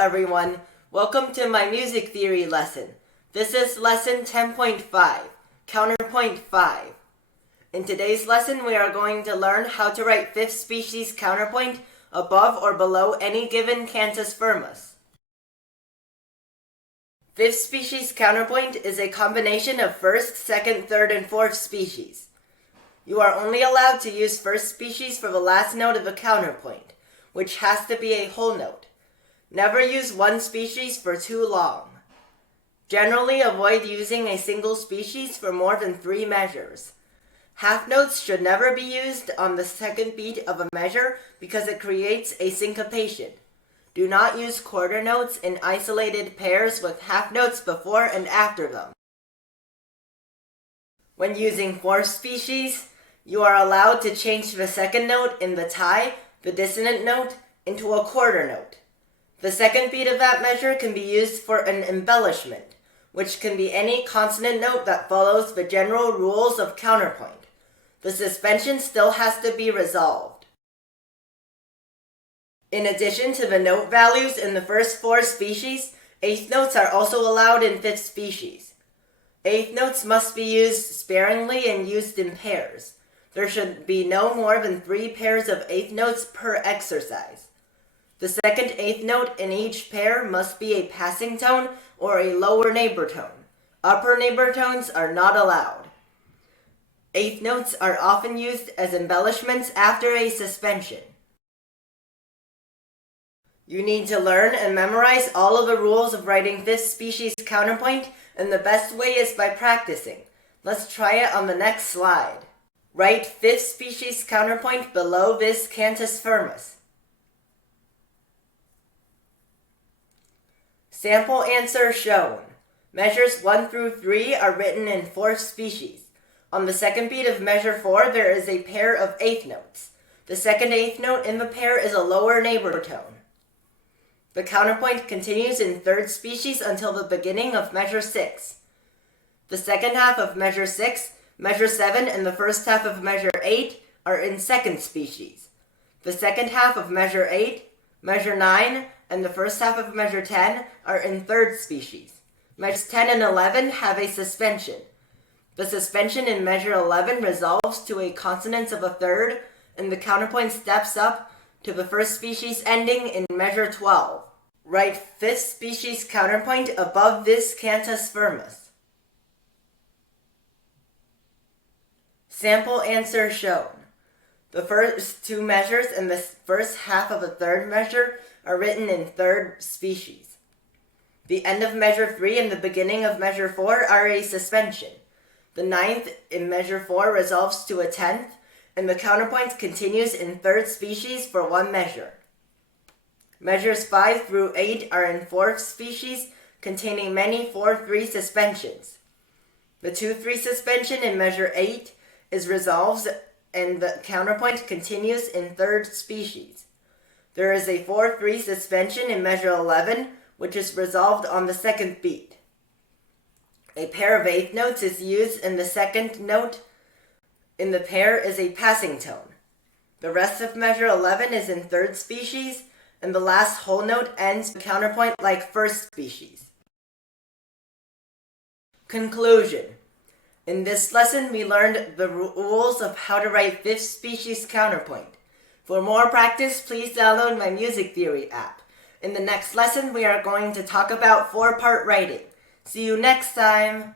everyone. Welcome to my music theory lesson. This is lesson 10.5, Counterpoint 5. In today's lesson, we are going to learn how to write fifth species counterpoint above or below any given cantus firmus. Fifth species counterpoint is a combination of first, second, third, and fourth species. You are only allowed to use first species for the last note of a counterpoint, which has to be a whole note. Never use one species for too long. Generally avoid using a single species for more than 3 measures. Half notes should never be used on the second beat of a measure because it creates a syncopation. Do not use quarter notes in isolated pairs with half notes before and after them. When using fourth species, you are allowed to change the second note in the tie, the dissonant note, into a quarter note. The second beat of that measure can be used for an embellishment, which can be any consonant note that follows the general rules of counterpoint. The suspension still has to be resolved. In addition to the note values in the first 4 species, eighth notes are also allowed in fifth species. Eighth notes must be used sparingly and used in pairs. There should be no more than 3 pairs of eighth notes per exercise. The second eighth note in each pair must be a passing tone or a lower neighbor tone. Upper neighbor tones are not allowed. Eighth notes are often used as embellishments after a suspension. You need to learn and memorize all of the rules of writing fifth species counterpoint, and the best way is by practicing. Let's try it on the next slide. Write fifth species counterpoint below this cantus firmus. Sample answer shown. Measures 1 through 3 are written in fourth species. On the second beat of measure 4, there is a pair of eighth notes. The second eighth note in the pair is a lower neighbor tone. The counterpoint continues in third species until the beginning of measure 6. The second half of measure 6, measure 7, and the first half of measure 8 are in second species. The second half of measure 8, measure 9, and the first half of measure 10 are in third species. Measures 10 and 11 have a suspension. The suspension in measure 11 resolves to a consonance of a third, and the counterpoint steps up to the first species ending in measure 12. Write fifth species counterpoint above this cantus firmus. Sample answer shown. The first 2 measures and the first half of a third measure are written in third species. The end of measure 3 and the beginning of measure 4 are a suspension. The 9th in measure 4 resolves to a 10th, and the counterpoint continues in third species for 1 measure. Measures 5 through 8 are in fourth species, containing many 4-3 suspensions. The 2-3 suspension in measure 8 is resolved, and the counterpoint continues in third species. There is a 4-3 suspension in measure 11, which is resolved on the second beat. A pair of eighth notes is used, and the second note in the pair is a passing tone. The rest of measure 11 is in third species, and the last whole note ends the counterpoint like first species. Conclusion. In this lesson, we learned the rules of how to write fifth species counterpoint. For more practice, please download my music theory app. In the next lesson, we are going to talk about 4-part writing. See you next time!